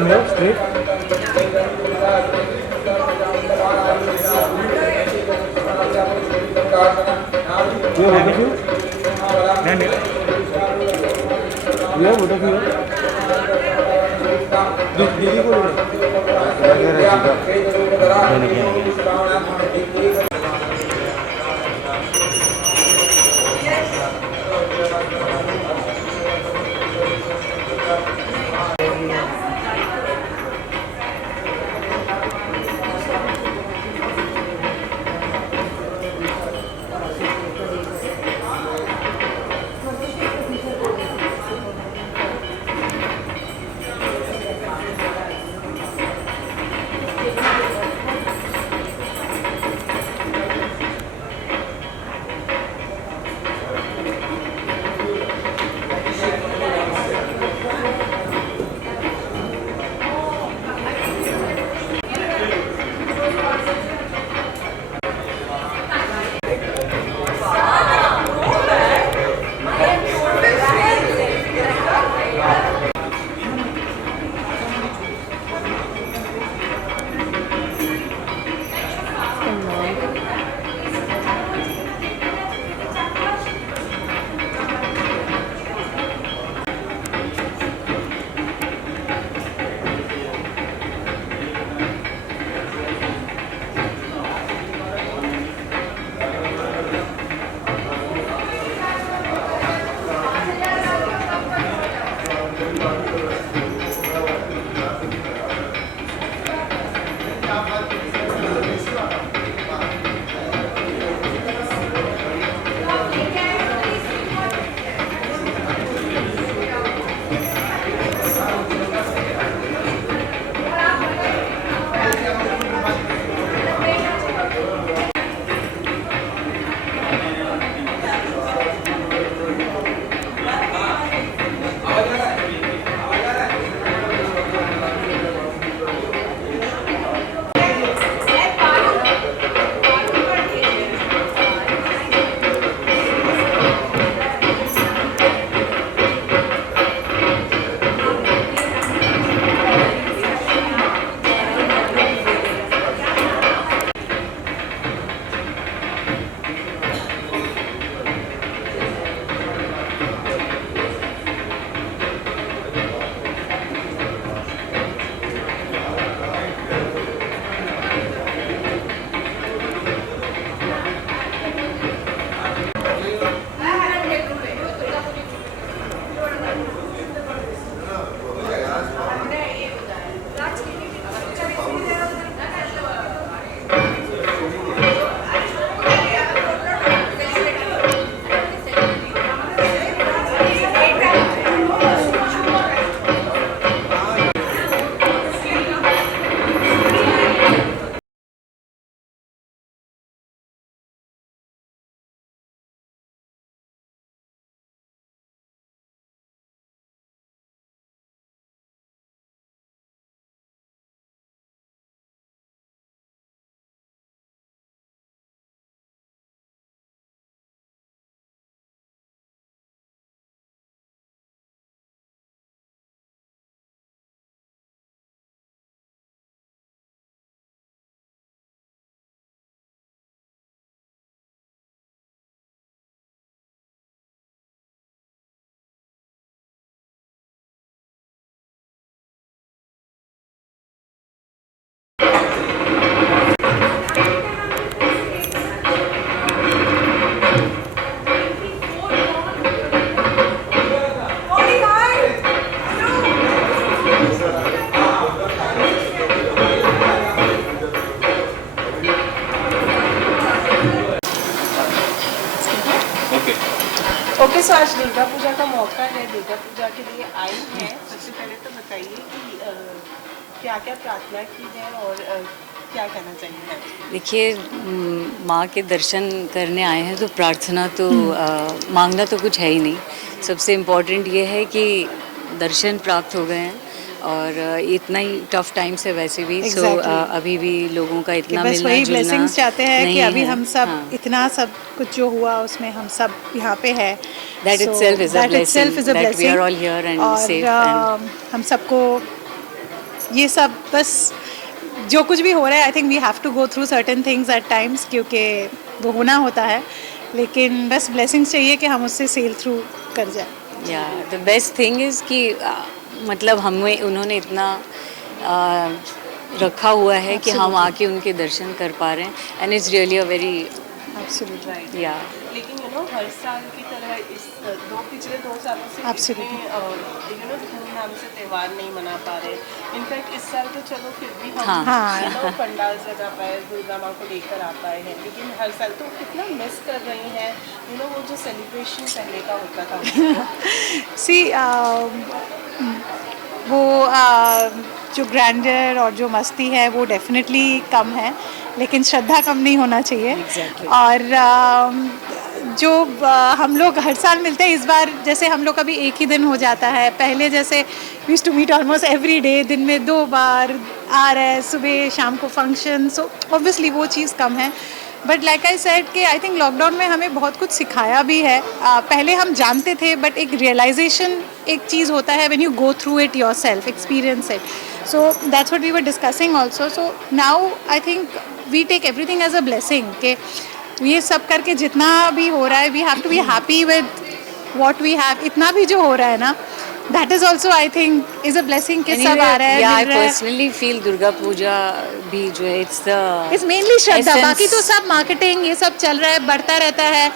come here straight. You have water here? You have water here? दीदी को okay, सो आज दुर्गा पूजा का मौका है, दुर्गा पूजा के लिए आई हैं। सबसे पहले तो बताइए कि क्या क्या प्रार्थना की है और क्या कहना चाहिए। देखिए, माँ के दर्शन करने आए हैं तो प्रार्थना तो मांगना तो कुछ है ही नहीं। सबसे इम्पोर्टेंट ये है कि दर्शन प्राप्त हो गए हैं और इतना ही टफ टाइम से वैसे भी अभी भी लोगों का इतना बस मिलना वही जुलना ब्लेसिंग्स चाहते हैं कि अभी है। हम सब हाँ। इतना सब कुछ जो हुआ उसमें हम सब यहाँ पे है। That itself is a blessing that we are all here and safe and हम सबको ये सब बस जो कुछ भी हो रहा है, I think we have to go through certain things at times, क्योंकि वो होना होता है, लेकिन बस ब्लेसिंग्स चाहिए कि हम उससे सेल थ्रू कर जाए। या द बेस्ट थिंग इज़ कि मतलब हमें उन्होंने इतना रखा हुआ है कि हम आके उनके दर्शन कर पा रहे हैं and it's really a very absolutely right. या लेकिन हर साल की तरह इस पिछले 2 सालों से Absolutely. धूमधाम से त्यौहार नहीं मना पा रहे। इनफैक्ट इस साल तो चलो फिर भी हम हाँ। पंडाल सजा पाए, दुर्गा माँ को लेकर आ पाए हैं, लेकिन हर साल तो कितना मिस कर रही हैं वो जो सेलिब्रेशन पहले का होता था। सी वो जो ग्रैंडर और जो मस्ती है वो डेफिनेटली कम है, लेकिन श्रद्धा कम नहीं होना चाहिए। Exactly. और जो हम लोग हर साल मिलते हैं, इस बार जैसे हम लोग का भी एक ही दिन हो जाता है, पहले जैसे we used to meet almost every day, दिन में 2 बार आ रहा है, सुबह शाम को फंक्शन, सो ऑब्वियसली वो चीज़ कम है। बट लाइक आई सेड कि आई थिंक लॉकडाउन में हमें बहुत कुछ सिखाया भी है। पहले हम जानते थे, बट एक रियलाइजेशन एक चीज़ होता है when you go through it yourself, experience it. So that's what we were discussing also. So now I think we take everything as a blessing कि ये सब करके जितना भी हो रहा है, we have to be happy with what we have. इतना भी जो हो रहा है ना, that is also I think is a blessing कि सब आ रहा है, आई मिल रहा है। पर्सनली फील दुर्गा पूजा भी जो है it's it's mainly Shraddha, essence- बाकी तो सब मार्केटिंग ये सब चल रहा है, बढ़ता रहता है,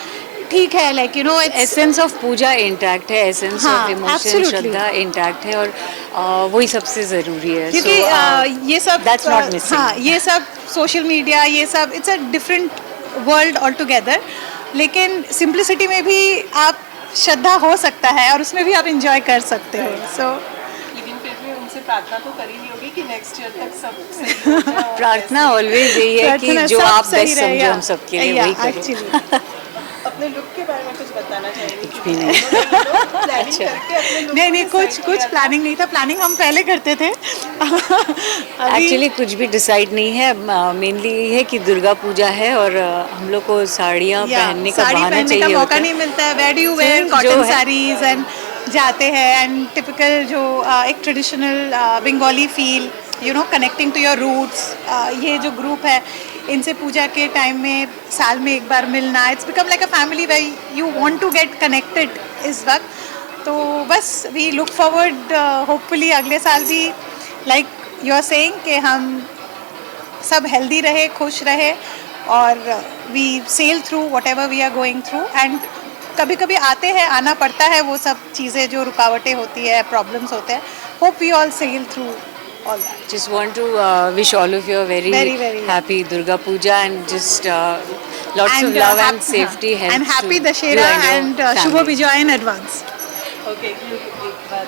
ठीक है, like it's essence of puja intact है, एसेंस हाँ, ऑफ इमोशन absolutely. श्रद्धा इंटैक्ट है, और वही सबसे ज़रूरी है। क्योंकि ये सब that's not missing. हाँ, ये सब सोशल मीडिया, ये सब it's a different world all together, लेकिन सिंप्लिसिटी में भी आप श्रद्धा हो सकता है और उसमें भी आप इंजॉय कर सकते हो। सो लेकिन फिर भी उनसे प्रार्थना तो करी ही होगी कि नेक्स्ट ईयर तक सब सही हो जाए और प्रार्थना ऑलवेज यही है कि प्रार्थना जो सब आप सही बेस्ट रहे, समझो या, हम सबके लिए या, वही करो। actually. अपने लुक के बारे में कुछ बताना चाहेंगे कि भी नहीं। प्लानिंग अच्छा। करके अपने look नहीं को नहीं, decide कुछ किया कुछ था। प्लानिंग नहीं था, प्लानिंग हम पहले करते थे। अभी एक्चुअली कुछ भी डिसाइड नहीं है, मेनली ये है कि दुर्गा पूजा है और हम लोग को साड़ियाँ या, पहनने का साड़ी बहाना पहनने चाहिए का होता मौका है। नहीं मिलता है। वेयर डू यू वेयर फिर जो कॉटन है- साड़ीज एंड जाते हैं, एंड टिपिकल जो एक traditional Bengali feel, connecting to your roots. ये जो ग्रुप है, इनसे पूजा के टाइम में साल में एक बार मिलना, it's become like a family way you want to get connected इस वक्त। तो बस वी लुक फॉरवर्ड, होपफुली अगले साल भी लाइक यू आर सेइंग कि हम सब हेल्दी रहे, खुश रहे, और we sail through whatever we are going through. And कभी कभी आते हैं, आना पड़ता है, वो सब चीज़ें जो रुकावटें होती है, प्रॉब्लम्स होते हैं, hope we all sail through all that. Just want to wish all of you a very, Very, very happy Durga Puja and just lots of love and safety, health and happy to Dashera you and your and Shubho family. Bijoy in advance. Okay, एक बार